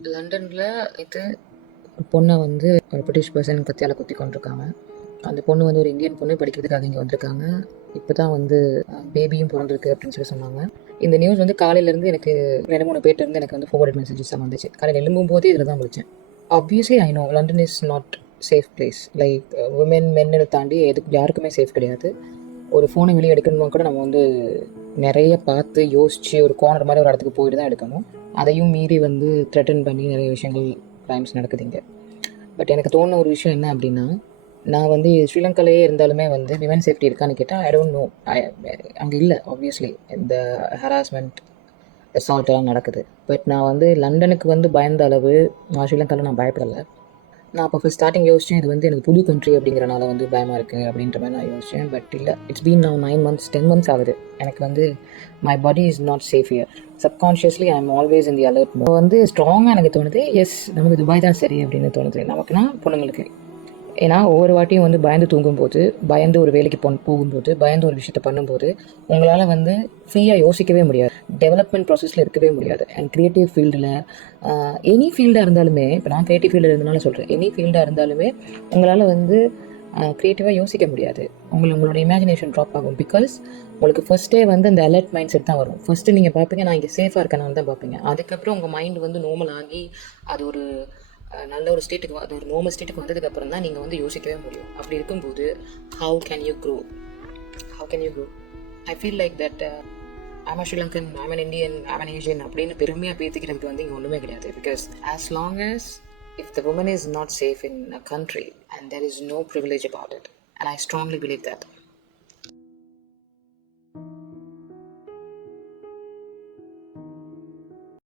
லண்டனில் இது ஒரு பொண்ணை வந்து ஒரு பிரிட்டிஷ் பர்சன் கத்தியால் குத்தி கொண்டிருக்காங்க. அந்த பொண்ணு வந்து ஒரு இந்தியன் பொண்ணு, படிக்கிறதுக்காக இங்கே வந்திருக்காங்க. இப்போ தான் வந்து பேபியும் பிறந்திருக்கு அப்படின்னு சொல்லி சொன்னாங்க. இந்த நியூஸ் வந்து காலையிலேருந்து எனக்கு 2-3 பேர்ட்டேருந்து எனக்கு வந்து ஃபார்வர்ட் மெசேஜஸ் தான் வந்துச்சு. காலையில் எழும்பும் போதே இதில் தான் முடிச்சேன். Obviously I know London is not safe place. Like women மென்னு தாண்டி யாருக்குமே சேஃப் கிடையாது. ஒரு ஃபோனை வெளியே எடுக்கணும்னா கூட நம்ம வந்து நிறைய பார்த்து யோசித்து ஒரு கார்னர் மாதிரி ஒரு இடத்துக்கு போயிட்டு தான் எடுக்கணும். அதையும் மீறி வந்து த்ரெட்டன் பண்ணி நிறைய விஷயங்கள் க்ரைம்ஸ் நடக்குது இங்கே. பட் எனக்கு தோணுன ஒரு விஷயம் என்ன அப்படின்னா, நான் வந்து ஸ்ரீலங்காலேயே இருந்தாலுமே வந்து விமன் சேஃப்டி இருக்கான்னு கேட்டால் ஐ டோன்ட் நோ. அங்கே இல்லை ஆப்வியஸ்லி. இந்த ஹராஸ்மெண்ட் அசால்ட்டெல்லாம் நடக்குது. பட் நான் வந்து லண்டனுக்கு வந்து பயந்த அளவு நான் ஸ்ரீலங்காவில் நான் பயப்படலை. நான் அப்போ ஃபஸ்ட் ஸ்டார்டிங் யோசித்தேன், இது வந்து எனக்கு புது கண்ட்ரி அப்படிங்கிறனால வந்து பயமாக இருக்குது அப்படின்ற மாதிரி நான் யோசித்தேன். பட் இல்லை, it's been now 9 months 10 months ஆகுது. எனக்கு வந்து my body is not safe here. Subconsciously I am always in the alert mode. வந்து ஸ்ட்ராங்காக எனக்கு தோணுது, எஸ் நமக்கு துபாய் தான் சரி அப்படின்னு தோணுது நமக்குன்னா பொண்ணுங்களுக்கு. ஏன்னா ஒவ்வொரு வாட்டியும் வந்து பயந்து தூங்கும்போது, பயந்து ஒரு வேலைக்கு போகும்போது, பயந்து ஒரு விஷயத்த பண்ணும்போது உங்களால் வந்து ஃப்ரீயாக யோசிக்கவே முடியாது. டெவலப்மெண்ட் ப்ராசஸில் இருக்கவே முடியாது. அண்ட் க்ரியேட்டிவ் ஃபீல்டில் எனி ஃபீல்டாக இருந்தாலுமே, இப்போ நான் க்ரியேட்டிவ் ஃபீல்டில் இருந்தனால சொல்கிறேன், எனி ஃபீல்டாக இருந்தாலுமே உங்களால் வந்து க்ரியேட்டிவாக யோசிக்க முடியாது. உங்களோட இமேஜினேஷன் ட்ராப் ஆகும். பிகாஸ் உங்களுக்கு ஃபஸ்ட்டே வந்து அந்த அலர்ட் மைண்ட் செட் தான் வரும். ஃபஸ்ட்டு நீங்கள் பார்ப்பீங்க, நான் இங்கே சேஃபாக இருக்கேன்னு தான் பார்ப்பீங்க. அதுக்கப்புறம் உங்கள் மைண்ட் வந்து நார்மல் ஆகி அது ஒரு நல்ல ஒரு ஸ்டேட்டுக்கு, அது ஒரு நார்மல் ஸ்டேட்டுக்கு வந்ததுக்கப்புறம் தான் நீங்கள் வந்து யோசிக்கவே முடியும். அப்படி இருக்கும்போது how can you grow? I feel like that I'm a Sri Lankan, I'm an Indian, I'm an Asian அப்படின்னு பெருமையாக பேசிக்கிறதுக்கு வந்து இங்கே ஒன்றுமே கிடையாது. Because as long as if the woman is not safe in a country and there is no privilege about it, and I strongly believe that.